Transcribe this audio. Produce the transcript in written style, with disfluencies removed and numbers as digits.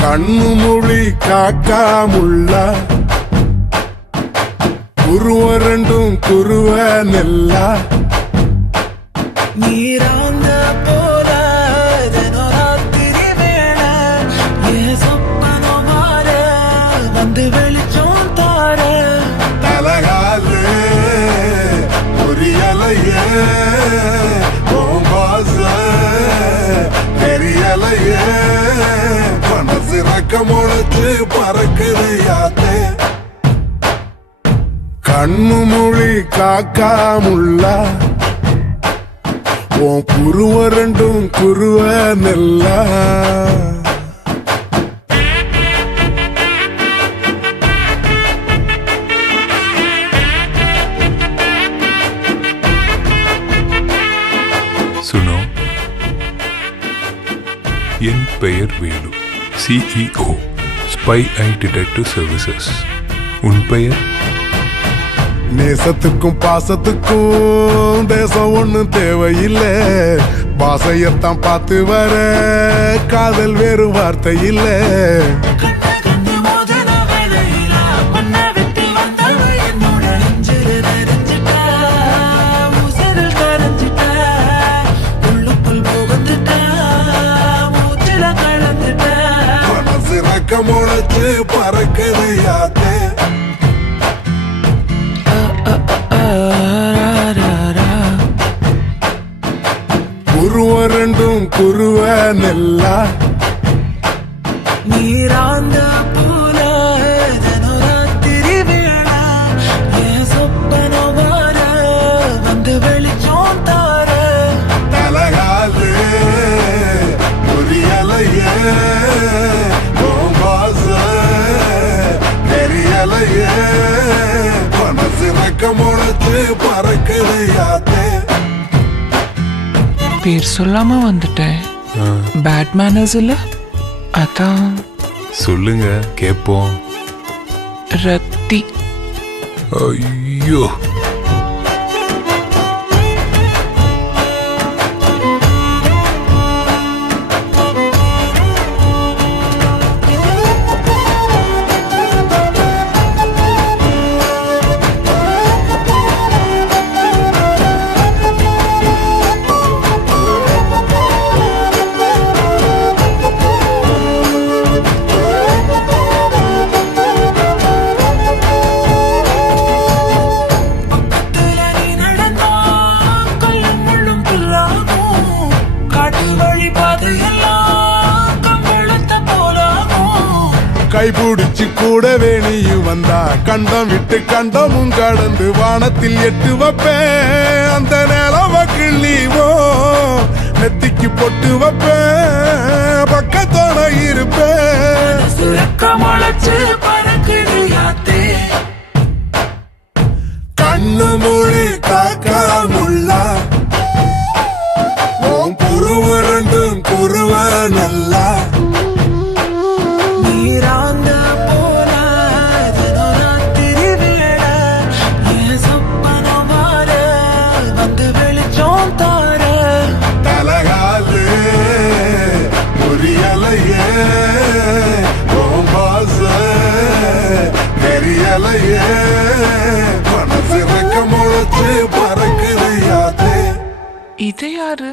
கண்ணு மொழி காக்காமுள்ள குருவ ரெண்டும் குருவ நெல்லா நீராந்த போல ராத்திரி வேண சொப்பனோ மாற வந்து வெளிச்சம் தார தலகாலே புரியலையே பாச தெரியலையே மனசு ரக்கமுழைச்சு பறக்குது யாத்தே கண்ணு மொழி காக்காமுள்ள உன் குருவ ரெண்டும் குருவ நெல்லா சுனோ, என் பெயர் Velu, CEO, spy and detective services. உன் பெயர்? நேசத்துக்கும் பாசத்துக்கும் தேசம் ஒண்ணு தேவையில்லை, பாசையத்தான் பார்த்து வர காதல் வேறு வார்த்தை இல்லை. மனசு ரக்கமுழைச்சு பறக்குது யாத்தே குருவ ரெண்டும் குருவ நெல்லா நீராந்த போல ராத்திரி வேண சொப்பனோ மாற வந்து வெளிச்சம் தார தலகாலே புரியலையே பாச தெரியலையே மனசு ரக்கமுழைச்சு பறக்குது யாத்தே. பேர் சொல்லாம வந்துட்டேன். பேட் மேனர்ஸ் இல்ல, அதான். சொல்லுங்க கேட்போம். ரத்தி. ஐயோ, கைபிடிச்சு கூடவே நீயும் வந்தா கண்டம் விட்டு கண்டமும் கடந்து வானத்தில் எட்டு வைப்பேன். அந்த நிலவ கிள்ளிவோ நெத்திக்கு பொட்டு வைப்பேன், பக்கத்தோட இருப்பேன். கண்ணு மொழி காக்காமுள்ள உன் குருவ ரெண்டும் குருவ நல்லா நீராந்த போல ராத்திரி வேண சொப்பனோ மாற வந்து வெளிச்சம் தார தலகாலே புரியலையே பாச தெரியலையே மனசு ரக்கமுழைச்சு பறக்குது யாத்தே. இது யாரு?